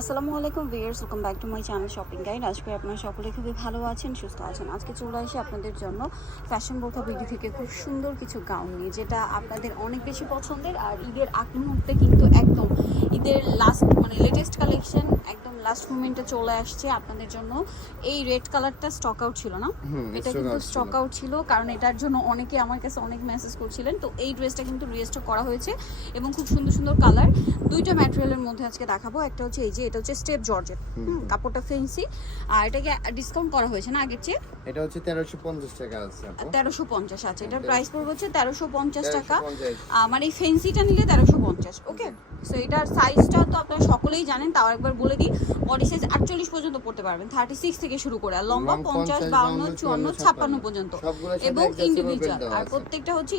আসসালামু আলাইকুম viewers welcome back to my channel shopping guide আজকে আপনারা সকলে খুবই ভালো আছেন সুস্থ আছেন। আজকে চলে আসি আপনাদের জন্য ফ্যাশন বোরখা বিডি থেকে খুব সুন্দর কিছু গাউন নিয়ে যেটা আপনাদের অনেক বেশি পছন্দের আর ঈদের আগ মুহূর্তে কিন্তু একদম ঈদের লাস্ট মানে লেটেস্ট কালেকশন একদম লাস্ট মোমেন্টে চলে আসছে আপনাদের জন্য। এই রেড কালারটা স্টক আউট ছিল না? এটা কিন্তু স্টক আউট ছিল কারণ এটার জন্য অনেকে আমার কাছে অনেক মেসেজ করছিলেন। তো এই ড্রেসটা কিন্তু রিস্টক করা হয়েছে এবং খুব সুন্দর সুন্দর কালার দুইটা ম্যাটেরিয়ালের মধ্যে আজকে দেখাবো। একটা হচ্ছে এই যে এটা হচ্ছে স্টেপ জর্জেট কাপড়টা ফেন্সি। আর এটাকে ডিসকাউন্ট করা হয়েছে না আগের চেয়ে? এটা হচ্ছে তেরোশো পঞ্চাশ টাকা আছে আপু। তেরোশো পঞ্চাশ আছে এটার প্রাইস পড়বে হচ্ছে তেরোশো পঞ্চাশ টাকা। 1350 আমার এই ফেন্সিটা নিলে তেরোশো পঞ্চাশ ওকে? সো এটার সাইজটা তো আপনারা সকলেই জানেন তাও একবার বলে দিই বডি সাইজ আটচল্লিশ পর্যন্ত পড়তে পারবেন থার্টি সিক্স থেকে শুরু করে আর লম্বা পঞ্চাশ বাউন্ন চুয়ান্ন ছাপ্পান্ন পর্যন্ত। এবং ইন্ডিভিজুয়াল আর প্রত্যেকটা হচ্ছে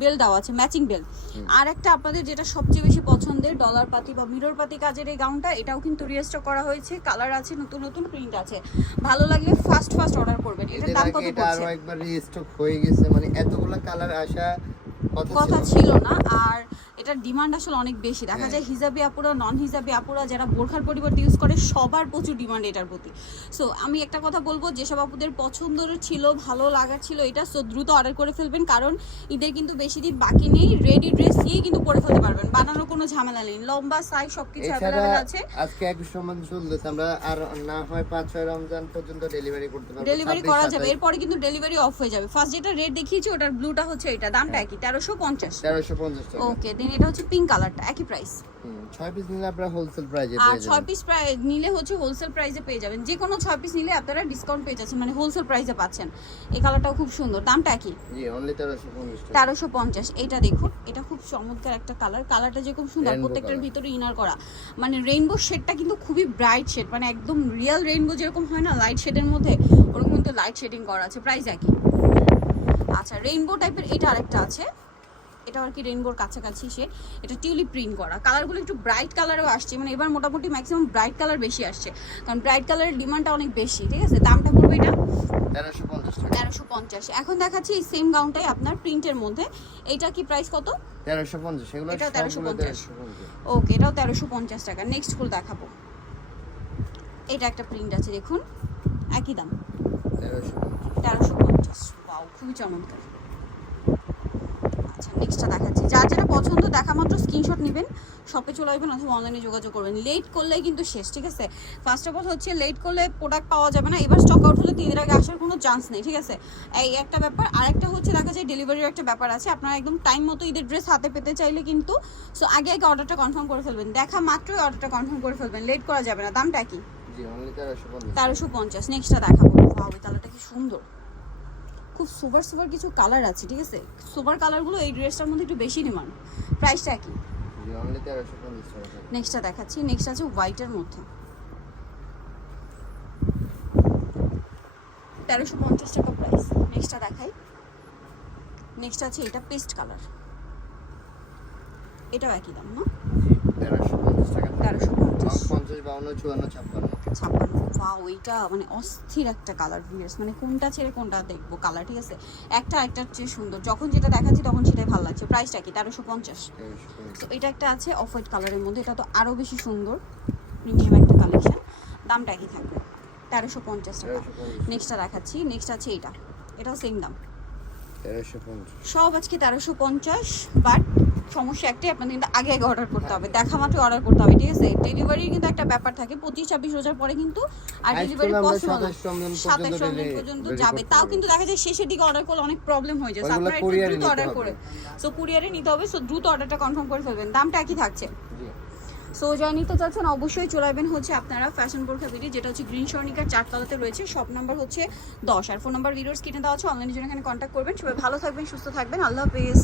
বেল দেওয়া আছে ম্যাচিং বেল আর একটা আপনাদের যেটা সবচেয়ে বেশি পছন্দের ডলার পাতি বা মিরর পাতি কাজের এই গাউনটা এটাও কিন্তু রিয়েস্টক করা হয়েছে কালার আছে নতুন নতুন প্রিন্ট আছে। ভালো লাগলে ফার্স্ট ফার্স্ট অর্ডার করবেন। এটার দাম কত এটা আরও একবার রিস্টক হয়ে গেছে মানে এতগুলা কালার আসা কথা ছিল। না আর এটার ডিমান্ড আসলে অনেক বেশি। দেখা হ্যাঁ। যায় হিজাবি আপুরা নন হিজাবি আপুরা যারা বোরখার পরিবর্তে ইউজ করে সবার প্রচুর ডিমান্ড এটার প্রতি। সো আমি একটা কথা বলব যেসব আপুদের পছন্দের ছিল ভালো লাগার ছিল এটা সো দ্রুত অর্ডার করে ফেলবেন কারণ ঈদের কিন্তু বেশি দিন বাকি নেই রেডি ড্রেস নিয়ে কিন্তু পরে ফেলতে পারবেন বানানোর কোনো ঝামেলা নেই লম্বা সাইজ সবকিছু অ্যাভেলেবেল আছে। আজকে এক সমান আমরা আর না হয় পাঁচ ছয় রমজান পর্যন্ত ডেলিভারি করতে পারব ডেলিভারি করা যাবে এরপরে কিন্তু ডেলিভারি অফ হয়ে যাবে। ফার্স্ট যেটা রেট দেখিয়েছি ওটার ব্লুটা হচ্ছে এটা দামটা একই। তেরোশো পঞ্চাশ। তেরোশো পঞ্চাশ ওকে দেন এটা হচ্ছে পিঙ্ক কালারটা একই প্রাইস হুম, ছয় পিস নিলে আপনারা হোলসেল প্রাইজে আর ছয় পিস নিলে হচ্ছে হোলসেল প্রাইসে পেয়ে যাবেন। যে কোনো ছয় পিস নিলে আপনারা ডিসকাউন্ট পেয়ে যাচ্ছেন মানে হোলসেল পাচ্ছেন। এই কালারটাও খুব সুন্দর দামটা তেরোশো পঞ্চাশ দেখুন এটা খুব চমৎকার একটা কালার কালারটা যে খুব সুন্দর প্রত্যেকটার ভিতরে ইনার করা। মানে রেইনবো শেডটা কিন্তু খুবই ব্রাইট শেড মানে একদম রিয়েল রেইনবো যেরকম হয় না লাইট শেডের মধ্যে ওরকম কিন্তু লাইট শেডিং করা আছে প্রাইস একই। আচ্ছা রেইনবো টাইপের এটা আরেকটা আছে। এটা আর কি রেইনবোর কাছাকাছি সে। এটা টিউলিপ প্রিন্ট করা। কালারগুলো একটু ব্রাইট কালারও আসছে মানে এবার মোটামুটি ম্যাক্সিমাম ব্রাইট কালার বেশি আসছে। কারণ ব্রাইট কালারের ডিমান্ডটা অনেক বেশি ঠিক আছে? দামটা পড়বে এটা তেরোশো পঞ্চাশ এখন দেখাচ্ছি এই সেম গাউনটাই আপনার প্রিন্টের মধ্যে। এইটা কি প্রাইস কত? তেরোশো পঞ্চাশ এগুলো এটাও তেরোশো পঞ্চাশ। ওকে এটাও তেরোশো পঞ্চাশ টাকা। নেক্সট ফুল দেখাবো। এটা একটা প্রিন্ট আছে দেখুন। একই দাম। তেরোশো তেরোশো পঞ্চাশ। বাউ খুবই চমৎকার। আচ্ছা নেক্সটটা দেখাচ্ছি। যার যেটা পছন্দ দেখা মাত্র স্ক্রিনশট নেবেন। শপে চলে আসবেন অথবা অনলাইনে যোগাযোগ করবেন। লেট করলেই কিন্তু শেষ ঠিক আছে? ফার্স্ট অফ অল হচ্ছে লেট করলে প্রোডাক্ট পাওয়া যাবে না। এবার স্টক আউট হলে তিনের আগে আসার কোনো চান্স নেই ঠিক আছে? এই একটা ব্যাপার। আরেকটা হচ্ছে দেখা যায় ডেলিভারির একটা ব্যাপার আছে। আপনারা একদম টাইম মতো ঈদের ড্রেস হাতে পেতে চাইলে কিন্তু সো আগে আগে অর্ডারটা কনফার্ম করে ফেলবেন। দেখা মাত্রই অর্ডারটা কনফার্ম করে ফেলবেন। লেট করা যাবে না। দামটা কি? তেরোশো পঞ্চাশ। নেক্সটটা দেখাবো। এই কালারটা কি সুন্দর। খুব সুপার সুপার কিছু কালার আছে, ঠিক আছে? সুপার কালারগুলো এই ড্রেসটার মধ্যে একটু বেশি ডিমান্ড প্রাইসটা কি নেক্সটটা দেখাচ্ছি। নেক্সট আছে হোয়াইটের মধ্যে। তেরোশো পঞ্চাশ টাকা প্রাইস নেক্সটটা দেখাই। নেক্সট আছে এটা পেস্ট কালার এটাও একই দাম, না? তেরোশো পঞ্চাশ ছাপ্পান্ন। ওয়াও মানে অস্থির একটা কালার মানে কোনটা ছেড়ে কোনটা দেখব কালার ঠিক আছে? একটা একটার চেয়ে সুন্দর। যখন যেটা দেখাচ্ছি তখন সেটাই ভালো লাগছে। প্রাইসটা কি? তেরোশো পঞ্চাশ। তো এটা একটা আছে অফ হোয়াইট কালারের মধ্যে। এটা তো আরও বেশি সুন্দর। প্রিমিয়াম একটা কালেকশন দামটা একই থাকবে? তেরোশো পঞ্চাশ টাকা। নেক্সটটা দেখাচ্ছি। নেক্সট আছে এটা এটাও সেম দাম। সব আজকে তেরোশো পঞ্চাশ বাট সমস্যা একটাই আপনাদের কিন্তু আগে আগে অর্ডার করতে হবে। দেখা মাত্র অর্ডার করতে হবে ঠিক আছে? ডেলিভারির কিন্তু একটা ব্যাপার থাকে পঁচিশ ছাব্বিশ রোজার পরে কিন্তু আর ডেলিভারি পসিবল না। 27 রমজান সাতাশ পর্যন্ত রমজান পর্যন্ত যাবে। তাও কিন্তু দেখা যায় শেষের দিকে অর্ডার করলে অনেক প্রবলেম হয়ে যায়। আপনারা একটু দ্রুত অর্ডার করে। সো কুরিয়ারে নিতে হবে সো দ্রুত অর্ডারটা কনফার্ম করে ফেলবেন। দামটা একই থাকছে। সো যারা নিতে চাচ্ছেন অবশ্যই চলে আসবেন হচ্ছে আপনারা ফ্যাশন বোরখা বিডি যেটা হচ্ছে গ্রিন স্বর্ণিকার চারতলাতে রয়েছে। শপ নাম্বার হচ্ছে দশ। আর ফোন নাম্বার ভিডিওস কিনে দেওয়া আছে অনলাইনের জন্য এখানে কন্ট্যাক্ট করবেন। সবাই ভালো থাকবেন সুস্থ থাকবেন। আল্লাহ হাফেজ।